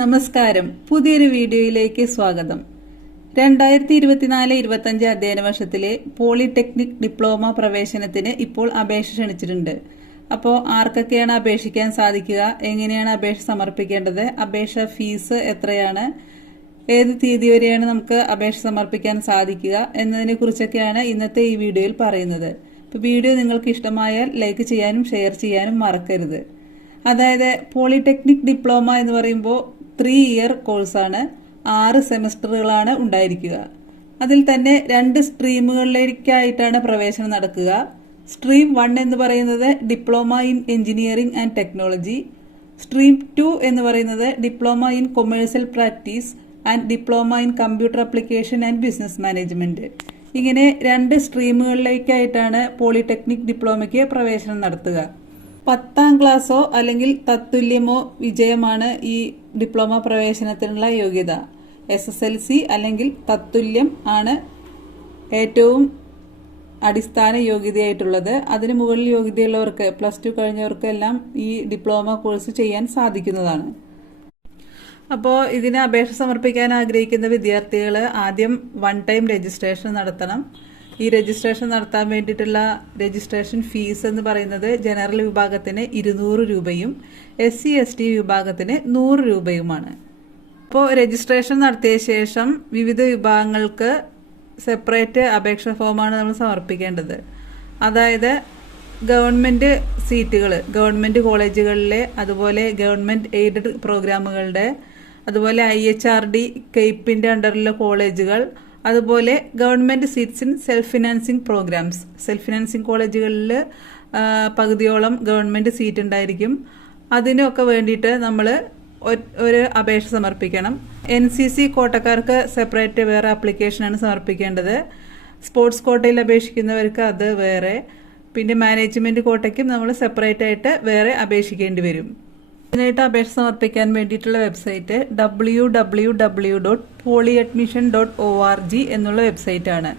നമസ്കാരം. പുതിയൊരു വീഡിയോയിലേക്ക് സ്വാഗതം. 2024-25 അധ്യയന വർഷത്തിലെ പോളിടെക്നിക് ഡിപ്ലോമ പ്രവേശനത്തിന് ഇപ്പോൾ അപേക്ഷ ക്ഷണിച്ചിട്ടുണ്ട്. അപ്പോൾ ആർക്കൊക്കെയാണ് അപേക്ഷിക്കാൻ സാധിക്കുക, എങ്ങനെയാണ് അപേക്ഷ സമർപ്പിക്കേണ്ടത്, അപേക്ഷ ഫീസ് എത്രയാണ്, ഏത് തീയതി വരെയാണ് നമുക്ക് അപേക്ഷ സമർപ്പിക്കാൻ സാധിക്കുക എന്നതിനെ കുറിച്ചൊക്കെയാണ് ഇന്നത്തെ ഈ വീഡിയോയിൽ പറയുന്നത്. ഇപ്പോൾ വീഡിയോ നിങ്ങൾക്ക് ഇഷ്ടമായാൽ ലൈക്ക് ചെയ്യാനും ഷെയർ ചെയ്യാനും മറക്കരുത്. അതായത് പോളിടെക്നിക് ഡിപ്ലോമ എന്ന് പറയുമ്പോൾ 3 ഇയർ കോഴ്സാണ്. 6 സെമസ്റ്ററുകളാണ് ഉണ്ടായിരിക്കുക. അതിൽ തന്നെ 2 സ്ട്രീമുകളിലേക്കായിട്ടാണ് പ്രവേശനം നടക്കുക. സ്ട്രീം 1 എന്ന് പറയുന്നത് diploma in engineering and technology, stream 2 എന്ന് പറയുന്നത് diploma in commercial practice and diploma in computer application and business management. ഇങ്ങനെ 2 സ്ട്രീമുകളിലേക്കായിട്ടാണ് പോളിടെക്നിക് ഡിപ്ലോമയ്ക്ക് പ്രവേശനം നടത്തുക. 10ാം ക്ലാസ്സോ അല്ലെങ്കിൽ തത്തുല്യമോ വിജയമാണ് ഈ ഡിപ്ലോമ പ്രവേശനത്തിനുള്ള യോഗ്യത. SSLC അല്ലെങ്കിൽ തത്തുല്യം ആണ് ഏറ്റവും അടിസ്ഥാന യോഗ്യതയായിട്ടുള്ളത്. അതിനു മുകളിൽ യോഗ്യതയുള്ളവർക്ക്, +2 കഴിഞ്ഞവർക്കെല്ലാം ഈ ഡിപ്ലോമ കോഴ്സ് ചെയ്യാൻ സാധിക്കുന്നതാണ്. അപ്പോൾ ഇതിന് അപേക്ഷ സമർപ്പിക്കാൻ ആഗ്രഹിക്കുന്ന വിദ്യാർത്ഥികൾ ആദ്യം 1 ടൈം രജിസ്ട്രേഷൻ നടത്തണം. ഈ രജിസ്ട്രേഷൻ നടത്താൻ വേണ്ടിയിട്ടുള്ള രജിസ്ട്രേഷൻ ഫീസ് എന്ന് പറയുന്നത് ജനറൽ വിഭാഗത്തിന് 200 രൂപയും SC/ST വിഭാഗത്തിന് 100 രൂപയുമാണ്. അപ്പോൾ രജിസ്ട്രേഷൻ നടത്തിയ ശേഷം വിവിധ വിഭാഗങ്ങൾക്ക് സെപ്പറേറ്റ് അപേക്ഷ ഫോമാണ് നമ്മൾ സമർപ്പിക്കേണ്ടത്. അതായത് ഗവൺമെൻറ് സീറ്റുകൾ, ഗവൺമെൻറ് കോളേജുകളിലെ, അതുപോലെ ഗവൺമെൻറ് എയ്ഡഡ് പ്രോഗ്രാമുകളുടെ, അതുപോലെ IHRD കെയ്പ്പിൻ്റെ അണ്ടറിലുള്ള കോളേജുകൾ, അതുപോലെ government seats in self financing programmes. Self financing കോളേജുകളിൽ പകുതിയോളം ഗവൺമെൻറ് സീറ്റ് ഉണ്ടായിരിക്കും. അതിനൊക്കെ വേണ്ടിയിട്ട് നമ്മൾ ഒരു അപേക്ഷ സമർപ്പിക്കണം. NCC കോട്ടക്കാർക്ക് സെപ്പറേറ്റ് വേറെ ആപ്ലിക്കേഷനാണ് സമർപ്പിക്കേണ്ടത്. സ്പോർട്സ് കോട്ടയിൽ അപേക്ഷിക്കുന്നവർക്ക് അത് വേറെ. പിന്നെ മാനേജ്മെൻറ്റ് കോട്ടയ്ക്കും നമ്മൾ സെപ്പറേറ്റ് ആയിട്ട് വേറെ അപേക്ഷിക്കേണ്ടി വരും. ഇതിനായിട്ട് അപേക്ഷ സമർപ്പിക്കാൻ വേണ്ടിയിട്ടുള്ള വെബ്സൈറ്റ് www.polyadmission.org എന്നുള്ള വെബ്സൈറ്റാണ്.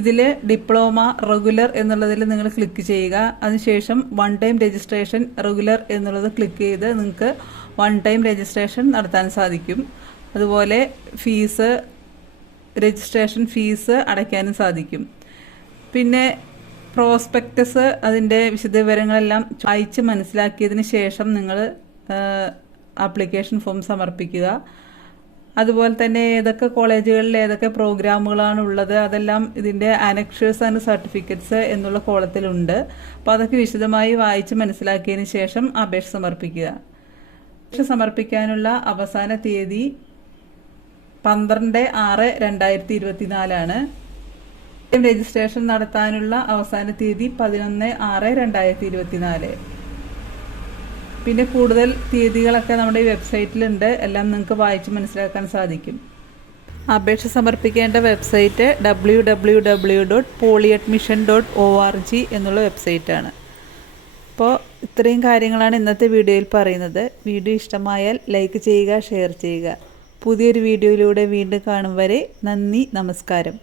ഇതിൽ ഡിപ്ലോമ റെഗുലർ എന്നുള്ളതിൽ നിങ്ങൾ ക്ലിക്ക് ചെയ്യുക. അതിനുശേഷം 1 ടൈം രജിസ്ട്രേഷൻ റെഗുലർ എന്നുള്ളത് ക്ലിക്ക് ചെയ്ത് നിങ്ങൾക്ക് 1 ടൈം രജിസ്ട്രേഷൻ നടത്താൻ സാധിക്കും. അതുപോലെ രജിസ്ട്രേഷൻ ഫീസ് അടയ്ക്കാനും സാധിക്കും. പിന്നെ പ്രോസ്പെക്ടസ്, അതിൻ്റെ വിശദവിവരങ്ങളെല്ലാം വായിച്ച് മനസ്സിലാക്കിയതിന് ശേഷം നിങ്ങൾ ആപ്ലിക്കേഷൻ ഫോം സമർപ്പിക്കുക. അതുപോലെ തന്നെ ഏതൊക്കെ കോളേജുകളിൽ ഏതൊക്കെ പ്രോഗ്രാമുകളാണ് ഉള്ളത് അതെല്ലാം ഇതിൻ്റെ അനക്ഷേഴ്സ് ആൻഡ് സർട്ടിഫിക്കറ്റ്സ് എന്നുള്ള കോളത്തിലുണ്ട്. അപ്പോൾ അതൊക്കെ വിശദമായി വായിച്ച് മനസ്സിലാക്കിയതിന് ശേഷം അപേക്ഷ സമർപ്പിക്കുക. അപേക്ഷ സമർപ്പിക്കാനുള്ള അവസാന തീയതി 12/6/2024 രജിസ്ട്രേഷൻ നടത്താനുള്ള അവസാന തീയതി 11/6/2024. പിന്നെ കൂടുതൽ തീയതികളൊക്കെ നമ്മുടെ ഈ വെബ്സൈറ്റിലുണ്ട്. എല്ലാം നിങ്ങൾക്ക് വായിച്ച് മനസ്സിലാക്കാൻ സാധിക്കും. അപേക്ഷ സമർപ്പിക്കേണ്ട വെബ്സൈറ്റ് www.polyadmission.org എന്നുള്ള വെബ്സൈറ്റാണ്. അപ്പോൾ ഇത്രയും കാര്യങ്ങളാണ് ഇന്നത്തെ വീഡിയോയിൽ പറയുന്നത്. വീഡിയോ ഇഷ്ടമായാൽ ലൈക്ക് ചെയ്യുക, ഷെയർ ചെയ്യുക. പുതിയൊരു വീഡിയോയിലൂടെ വീണ്ടും കാണും വരെ നന്ദി, നമസ്കാരം.